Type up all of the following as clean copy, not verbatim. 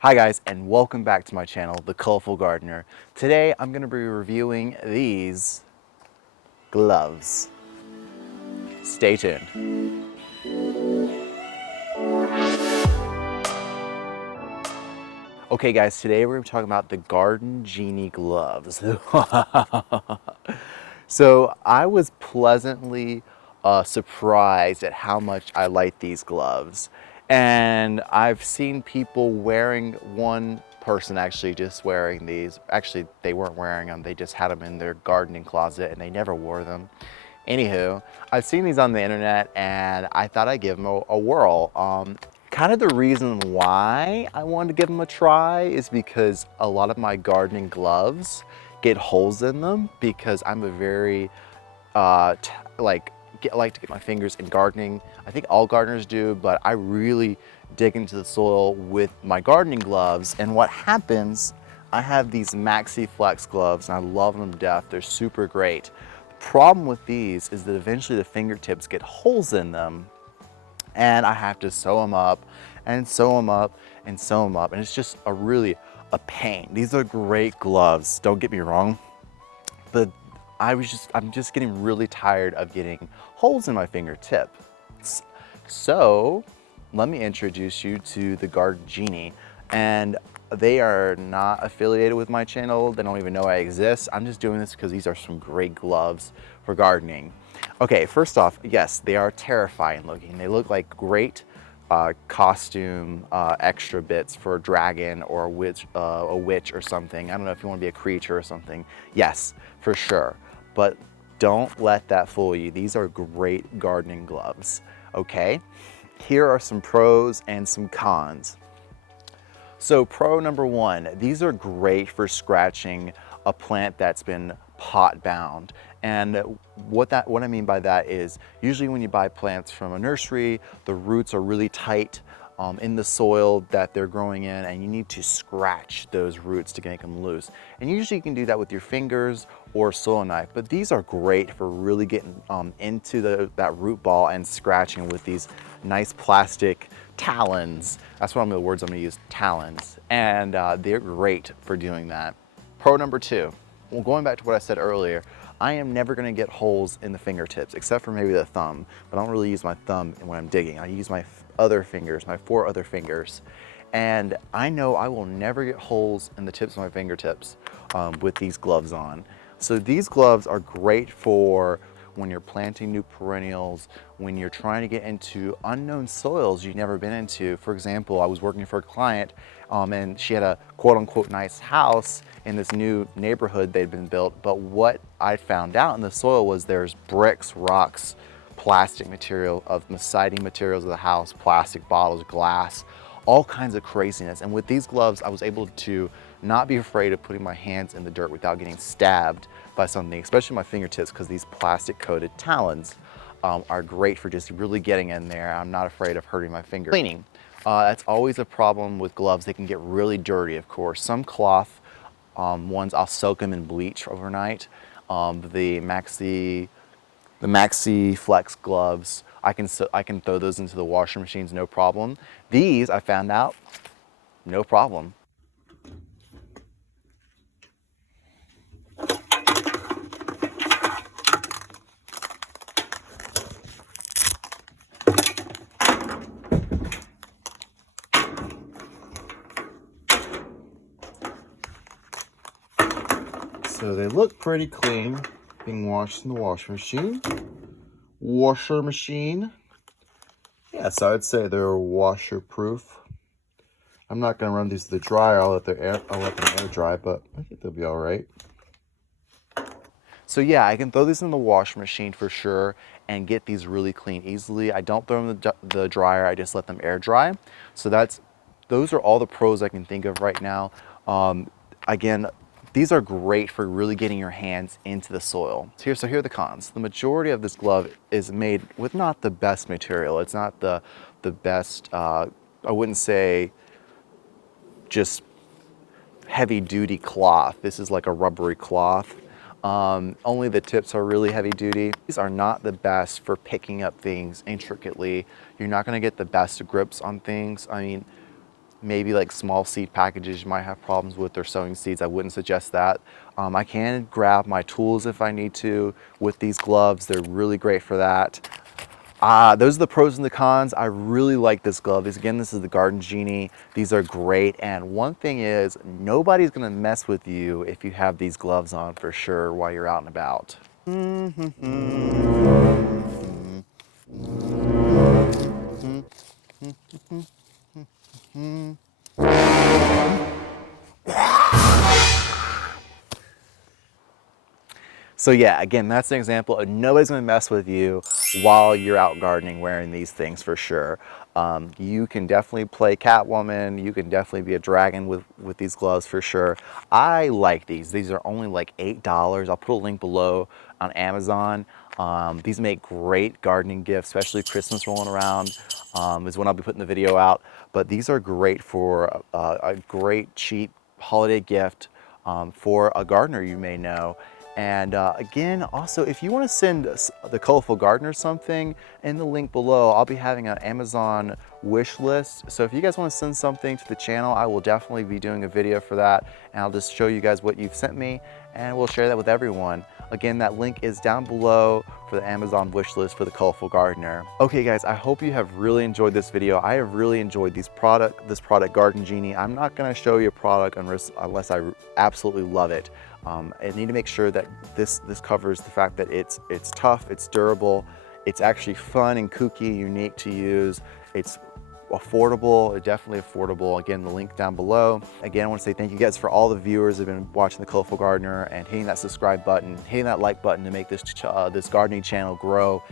Hi guys, and welcome back to my channel, The Colorful Gardener. Today I'm going to be reviewing these gloves. Stay tuned. Okay guys, today we're going to be talking about the Garden Genie gloves. So I was pleasantly surprised at how much I like these gloves. And I've seen people wearing, one person actually just wearing these. Actually, they weren't wearing them, they just had them in their gardening closet and they never wore them. Anywho, I've seen these on the internet and I thought I'd give them a whirl. Kind of the reason why I wanted to give them a try is because a lot of my gardening gloves get holes in them because I'm a very like to get my fingers in gardening. I think all gardeners do, but I really dig into the soil with my gardening gloves. And what happens, I have these Maxi Flex gloves and I love them to death. They're super great. The problem with these is that eventually the fingertips get holes in them and I have to sew them up and sew them up and sew them up. And it's just a pain. These are great gloves, don't get me wrong, but I'm just getting really tired of getting holes in my fingertip. So let me introduce you to the Garden Genie. And they are not affiliated with my channel. They don't even know I exist. I'm just doing this because these are some great gloves for gardening. Okay, first off, yes, they are terrifying looking. They look like great costume extra bits for a dragon or a witch or something. I don't know if you want to be a creature or something. Yes, for sure. But don't let that fool you. These are great gardening gloves, okay? Here are some pros and some cons. So pro number one, these are great for scratching a plant that's been pot bound. And what I mean by that is usually when you buy plants from a nursery, the roots are really tight in the soil that they're growing in, and you need to scratch those roots to make them loose. And usually you can do that with your fingers or soil knife, but these are great for really getting into that root ball and scratching with these nice plastic talons. That's one of the words I'm gonna use, talons. And they're great for doing that. Pro number two, well, going back to what I said earlier, I am never gonna get holes in the fingertips, except for maybe the thumb, but I don't really use my thumb when I'm digging. I use my other fingers, my 4 other fingers. And I know I will never get holes in the tips of my fingertips with these gloves on. So these gloves are great for when you're planting new perennials, when you're trying to get into unknown soils you've never been into. For example, I was working for a client and she had a quote unquote nice house in this new neighborhood they'd been built. But what I found out in the soil was there's bricks, rocks, plastic material, of the siding materials of the house, plastic bottles, glass, all kinds of craziness. And with these gloves, I was able to not be afraid of putting my hands in the dirt without getting stabbed by something, especially my fingertips, because these plastic coated talons are great for just really getting in there. I'm not afraid of hurting my finger. Cleaning, that's always a problem with gloves. They can get really dirty, of course. Some cloth ones, I'll soak them in bleach overnight. The Maxi Flex gloves, I can throw those into the washing machines, no problem. These, I found out, no problem. So they look pretty clean, being washed in the washing machine. Washer machine. Yes, I would say they're washer proof. I'm not gonna run these to the dryer. I'll let them air dry, but I think they'll be all right. So yeah, I can throw these in the washing machine for sure and get these really clean easily. I don't throw them in the dryer. I just let them air dry. So those are all the pros I can think of right now. Again, these are great for really getting your hands into the soil. So here are the cons. The majority of this glove is made with not the best material. It's not the best, I wouldn't say just heavy duty cloth. This is like a rubbery cloth. Only the tips are really heavy duty. These are not the best for picking up things intricately. You're not gonna get the best grips on things. I mean, maybe like small seed packages you might have problems with, or sowing seeds, I wouldn't suggest that. I can grab my tools if I need to with these gloves. They're really great for that. Those are the pros and the cons. I really like this glove. Again, this is the Garden Genie. These are great. And one thing is, nobody's gonna mess with you if you have these gloves on for sure while you're out and about. So yeah, again, that's an example of nobody's gonna mess with you while you're out gardening wearing these things for sure. You can definitely play Catwoman. You can definitely be a dragon with these gloves for sure. I like these. These are only like $8. I'll put a link below on Amazon. These make great gardening gifts, especially Christmas rolling around is when I'll be putting the video out. But these are great for a great cheap holiday gift for a gardener you may know. And again, also, if you want to send the Colorful Gardener something, in the link below, I'll be having an Amazon wish list. So if you guys want to send something to the channel, I will definitely be doing a video for that. And I'll just show you guys what you've sent me, and we'll share that with everyone. Again, that link is down below for the Amazon wish list for the Colorful Gardener. Okay guys, I hope you have really enjoyed this video. I have really enjoyed this product, Garden Genie. I'm not gonna show you a product unless I absolutely love it. I need to make sure that this covers the fact that it's tough, it's durable, it's actually fun and kooky, unique to use. It's affordable, definitely affordable. Again, the link down below. Again, I want to say thank you guys for all the viewers who have been watching the Colorful Gardener and hitting that subscribe button, hitting that like button to make this gardening channel grow.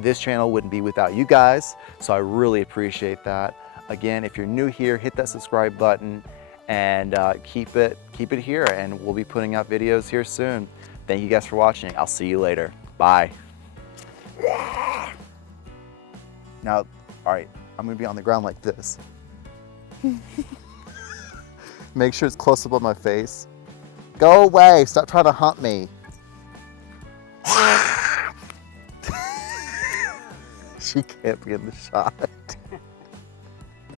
This channel wouldn't be without you guys, so I really appreciate that. Again, if you're new here, hit that subscribe button and keep it here, and we'll be putting out videos here soon. Thank you guys for watching. I'll see you later. Bye. Now, all right, I'm gonna be on the ground like this. Make sure it's close up on my face. Go away, stop trying to hunt me. She can't be in the shot.